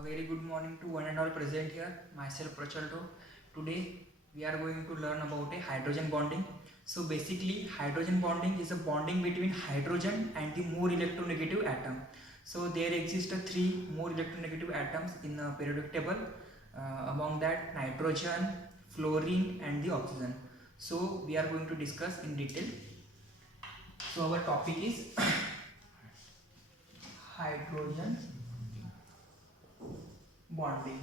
A very good morning to one and all present here. Myself Prachalto. Today we are going to learn about a hydrogen bonding. So basically hydrogen bonding is a bonding between hydrogen and the more electronegative atom. So there exist three more electronegative atoms in the periodic table. Among that nitrogen, fluorine and the oxygen. So we are going to discuss in detail. So our topic is hydrogen bonding.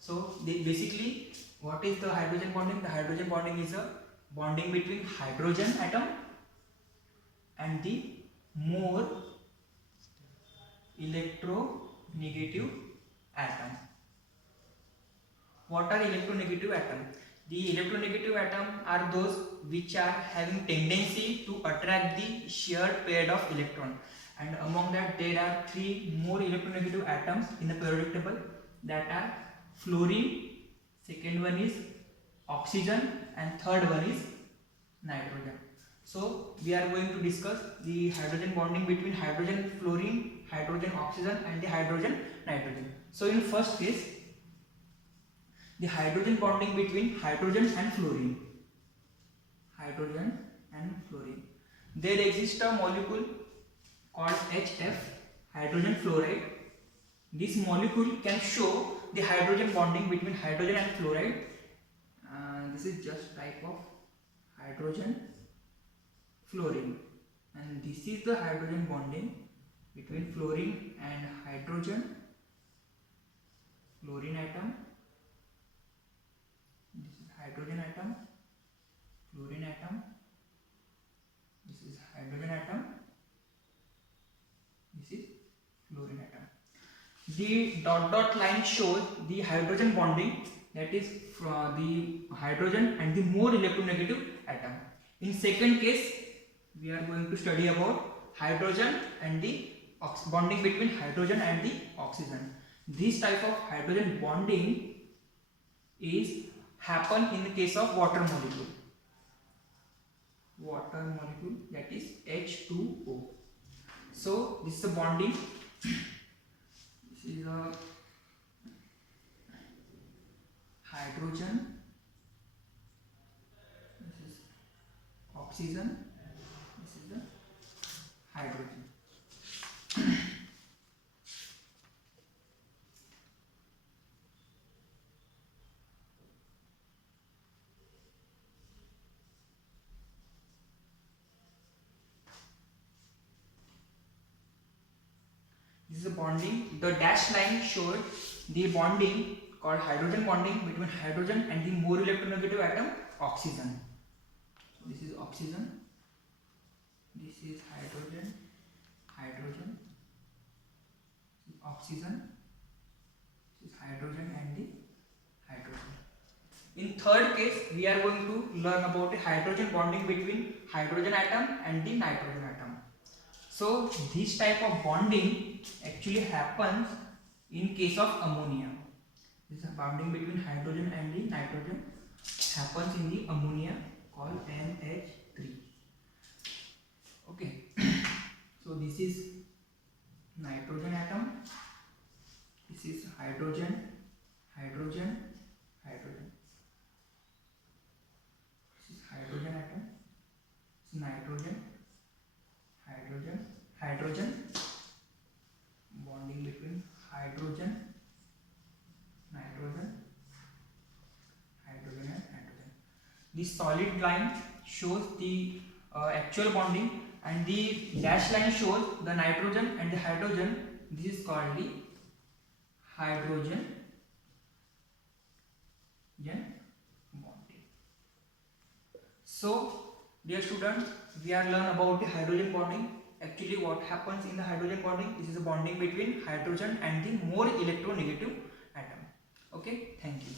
So basically what is the hydrogen bonding? The hydrogen bonding is a bonding between hydrogen atom and the more electronegative atom. What are electronegative atom? The electronegative atom are those which are having tendency to attract the shared pair of electron, and among that there are three more electronegative atoms in the periodic table, that are fluorine, second one is oxygen and third one is nitrogen. So we are going to discuss the hydrogen bonding between hydrogen fluorine, hydrogen oxygen and the hydrogen nitrogen. So in first case, the hydrogen bonding between hydrogen and fluorine. Hydrogen and fluorine. There exists a molecule called HF, hydrogen fluoride. This molecule can show the hydrogen bonding between hydrogen and fluoride. This is just type of hydrogen fluorine, and this is the hydrogen bonding between fluorine and hydrogen. Fluorine atom, this is hydrogen atom, fluorine atom, this is hydrogen atom, this is fluorine atom. The dot line shows the hydrogen bonding, that is the hydrogen and the more electronegative atom. In second case, we are going to study about hydrogen and the bonding between hydrogen and the oxygen. This type of hydrogen bonding is happen in the case of water molecule. Water molecule, that is H2O. So this is a bonding. This is a hydrogen, this is oxygen, this is the hydrogen. This is a bonding. The dashed line showed the bonding called hydrogen bonding between hydrogen and the more electronegative atom oxygen. So this is oxygen, this is hydrogen, hydrogen, this is oxygen, this is hydrogen and the hydrogen. In third case, we are going to learn about the hydrogen bonding between hydrogen atom and the nitrogen atom. So this type of bonding actually happens in case of ammonia. This is a bonding between hydrogen and the nitrogen happens in the ammonia called NH3. Okay. So this is nitrogen atom, this is hydrogen, hydrogen, hydrogen. This is hydrogen atom, this is nitrogen, hydrogen, hydrogen, bonding between hydrogen, nitrogen, hydrogen and hydrogen. This solid line shows the actual bonding, and the dashed line shows the nitrogen and the hydrogen. This is called the hydrogen bonding. So dear students, we are learn about the hydrogen bonding. Actually what happens in the hydrogen bonding, this is a bonding between hydrogen and the more electronegative atom. Okay, thank you.